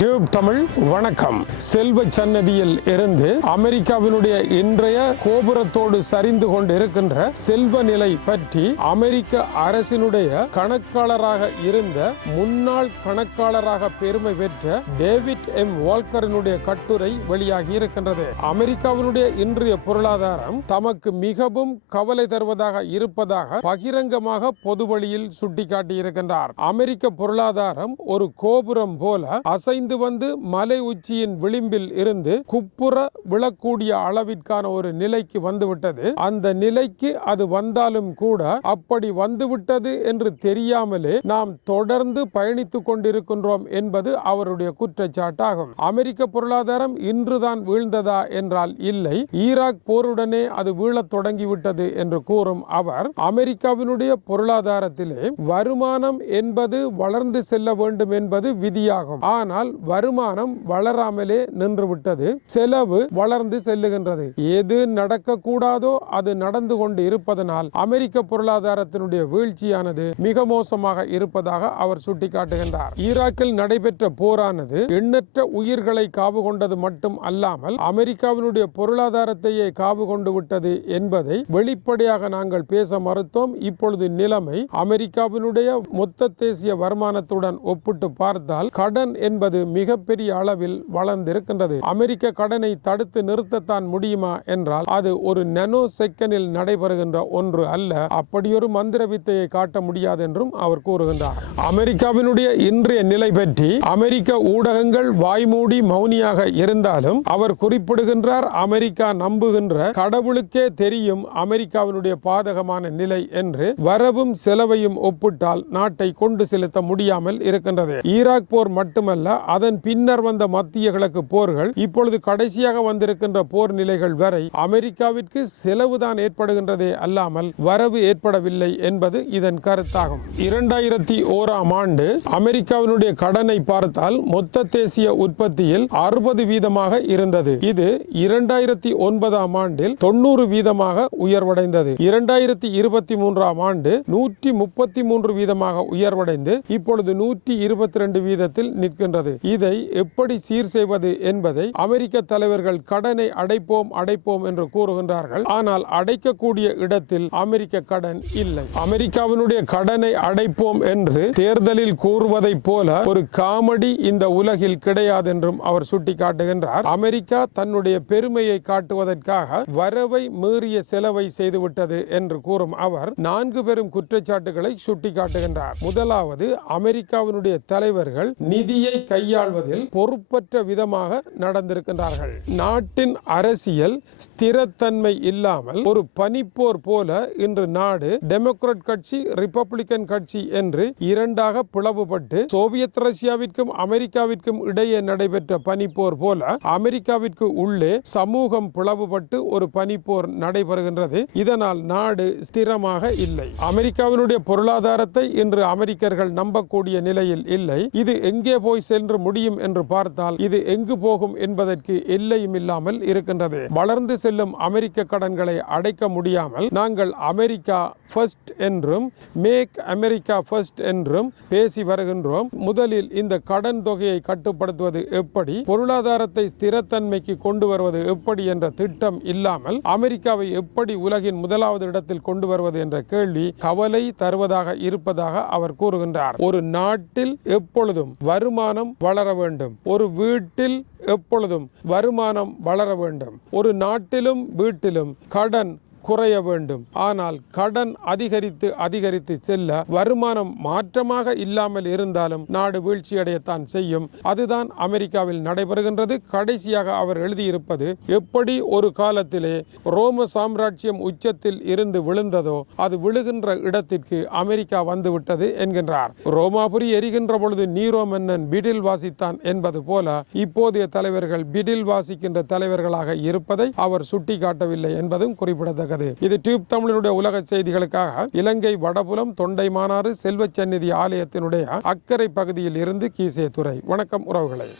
Tube Tamil வணக்கம். செல்வ சன்னதியில் இருந்து அமெரிக்காவினுடைய இன்றைய கோபுரத்தோடு சரிந்து கொண்டு இருக்கின்ற செல்வ நிலை பற்றி அமெரிக்க அரசினுடைய கணக்காளராக இருந்த முன்னாள் கணக்காளராக பெருமை பெற்ற டேவிட் எம். வால்கரினுடைய கட்டுரை வெளியாகி இருக்கின்றது. அமெரிக்காவினுடைய இன்றைய பொருளாதாரம் தமக்கு மிகவும் கவலை தருவதாக இருப்பதாக பகிரங்கமாக பொதுவழியில் சுட்டிக்காட்டியிருக்கின்றார். அமெரிக்க பொருளாதாரம் ஒரு கோபுரம் போல அசைந்து வந்து மலை உச்சியின் விளிம்பில் இருந்து குப்புற விழக்கூடிய அளவிற்கான ஒரு நிலைக்கு வந்துவிட்டது. அந்த நிலைக்கு அது வந்தாலும் கூட அப்படி வந்துவிட்டது என்று தெரியாமலே நாம் தொடர்ந்து பயணித்துக் கொண்டிருக்கின்றோம் என்பது அவருடைய குற்றச்சாட்டாகும். அமெரிக்க பொருளாதாரம் இன்றுதான் வீழ்ந்ததா என்றால் இல்லை. ஈராக் போருடனே அது வீழத் தொடங்கிவிட்டது என்று கூறும் அவர் அமெரிக்காவினுடைய பொருளாதாரத்திலே வருமானம் என்பது வளர்ந்து செல்ல வேண்டும் என்பது விதியாகும். ஆனால் வருமானம் வளராமலே நின்றுவிட்டது. செலவு வளர்ந்து செல்லுகின்றது. எது நடக்கக்கூடாதோ அது நடந்து கொண்டு இருப்பதனால் அமெரிக்க பொருளாதாரத்தினுடைய வீழ்ச்சியானது மிக மோசமாக இருப்பதாக அவர் சுட்டிக்காட்டுகின்றார். ஈராக்கில் நடைபெற்ற போரானது எண்ணற்ற உயிர்களை காவு கொண்டது மட்டும் அல்லாமல் அமெரிக்காவினுடைய பொருளாதாரத்தையே காவு கொண்டு விட்டது என்பதை வெளிப்படையாக நாங்கள் பேச மறுத்தோம். இப்பொழுது நிலைமை அமெரிக்காவினுடைய மொத்த தேசிய வருமானத்துடன் ஒப்பிட்டு பார்த்தால் கடன் என்பது மிகப்பெரிய அளவில் வளர்ந்திருக்கின்றது. அமெரிக்க கடனை தடுத்து நிறுத்தத்தான் முடியுமா என்றால் அது ஒரு நெனோ செகண்டில் நடைபெறுகின்ற ஒன்று அல்ல. அப்படியொரு மந்திர வித்தையை காட்ட முடியாது என்றும் அவர் கூறுகின்றார். அமெரிக்காவினுடைய இன்றைய நிலை பற்றி அமெரிக்க ஊடகங்கள் வாய்மூடி மௌனியாக இருந்தாலும் அவர் குறிப்பிடுகின்றார் அமெரிக்கா நம்புகின்ற கடவுளுக்கே தெரியும் அமெரிக்காவினுடைய பாதகமான நிலை என்று வரவும் செலவையும் ஒப்பிட்டால் நாட்டை கொண்டு செலுத்த முடியாமல் இருக்கின்றது. ஈராக் போர் மட்டுமல்ல அதன் பின்னர் வந்த மத்திய கிழக்கு போர்கள் இப்பொழுது கடைசியாக வந்திருக்கின்ற போர் நிலைகள் வரை அமெரிக்காவிற்கு செலவுதான் ஏற்படுகின்றதே அல்லாமல் வரவு ஏற்படவில்லை என்பது இதன் கருத்தாகும். இரண்டாயிரத்தி ஓராம் ஆண்டு அமெரிக்காவினுடைய கடனை பார்த்தால் மொத்த தேசிய உற்பத்தியில் அறுபது வீதமாக இருந்தது. இது இரண்டாயிரத்தி ஒன்பதாம் ஆண்டில் தொண்ணூறு வீதமாக உயர்வடைந்தது. இரண்டாயிரத்தி இருபத்தி மூன்றாம் ஆண்டு நூற்றி முப்பத்தி மூன்று வீதமாக உயர்வடைந்து இப்பொழுது நூற்றி இருபத்தி ரெண்டு வீதத்தில் நிற்கின்றது. இதை எப்படி சீர் செய்வது என்பதை அமெரிக்க தலைவர்கள் கடனை அடைப்போம் அடைப்போம் என்று கூறுகின்றார்கள். ஆனால் அடைக்கக்கூடிய இடத்தில் அமெரிக்க கடன் இல்லை. அமெரிக்காவினுடைய கடனை அடைப்போம் என்று தேர்தலில் கூறுவதை போல ஒரு காமெடி இந்த உலகில் கிடையாது என்றும் அவர் சுட்டிக்காட்டுகின்றார். அமெரிக்கா தன்னுடைய பெருமையை காட்டுவதற்காக வரவை மீறிய செலவை செய்துவிட்டது என்று கூறும் அவர் நான்கு பெரும் குற்றச்சாட்டுகளை சுட்டிக்காட்டுகின்றார். முதலாவது அமெரிக்காவினுடைய தலைவர்கள் நிதியை கையாள்வதில் பொறுப்பற்ற விதமாக நடந்திருக்கின்றார்கள். நாட்டின் அரசியல் ஸ்திரத்தன்மை இல்லாமல் ஒரு பனிப்போர் போல இன்று நாடு டெமோக்ராட் கட்சி ரிப்பப்ளிக்கன் கட்சி என்று இரண்டாக பிளவுபட்டு சோவியத் ரஷ்யாவிற்கும் அமெரிக்காவிற்கும் இடையே நடைபெற்ற பனிப்போர் போல அமெரிக்காவிற்கு உள்ளே சமூகம் பிளவுபட்டு ஒரு பனிப்போர் நடைபெறுகின்றது. இதனால் நாடு ஸ்திரமாக இல்லை. அமெரிக்காவினுடைய பொருளாதாரத்தை இன்று அமெரிக்கர்கள் நம்பக்கூடிய நிலையில் இல்லை. இது எங்கே போய் சென்று முடியும் என்று பார்த்தால் இது எங்கு போகும் என்பதற்கு எல்லையும் இல்லாமல் இருக்கின்றது. வளர்ந்து செல்லும் அமெரிக்க கடன்களை அடைக்க முடியாமல் நாங்கள் அமெரிக்கா ஃபர்ஸ்ட் என்றும் மேக் அமெரிக்கா ஃபர்ஸ்ட் என்றும் பேசி வருகின்றோம். முதலில் இந்த கடன் தொகையை கட்டுப்படுத்துவது எப்படி பொருளாதாரத்தை ஸ்திரத்தன்மைக்கு கொண்டு வருவது எப்படி என்ற திட்டம் இல்லாமல் அமெரிக்காவை எப்படி உலகின் முதலாவது இடத்தில் கொண்டு வருவது என்ற கேள்வி கவலை தருவதாக இருப்பதாக அவர் கூறுகின்றார். ஒரு நாட்டில் எப்பொழுதும் வருமானம் வளர வேண்டும். ஒரு வீட்டில் எப்பொழுதும் வருமானம் வளர வேண்டும். ஒரு நாட்டிலும் வீட்டிலும் கடன் குறைய வேண்டும். ஆனால் கடன் அதிகரித்து அதிகரித்து செல்ல வருமானம் மாற்றமாக இல்லாமல் இருந்தாலும் நாடு வீழ்ச்சியடையத்தான் செய்யும். அதுதான் அமெரிக்காவில் நடைபெறுகின்றது. கடைசியாக அவர் எழுதியிருப்பது எப்படி ஒரு காலத்திலே ரோம சாம்ராஜ்யம் உச்சத்தில் இருந்து விழுந்ததோ அது விழுகின்ற இடத்திற்கு அமெரிக்கா வந்துவிட்டது என்கின்றார். ரோமாபுரி எரிகின்ற பொழுது நீரோ மன்னன் பிடில் வாசித்தான் என்பது போல இப்போதைய தலைவர்கள் பிடில் வாசிக்கின்ற தலைவர்களாக இருப்பதை அவர் சுட்டிக்காட்டவில்லை என்பதும் குறிப்பிடத்தக்கது இது டியூப் தமிழனுடைய உலக செய்திகளுக்காக இலங்கை வடபுலம் தொண்டைமானாறு செல்வச்சந்நிதி ஆலயத்தினுடைய அக்கரை பகுதியில் இருந்து கீசே துறை வணக்கம் உறவுகளை.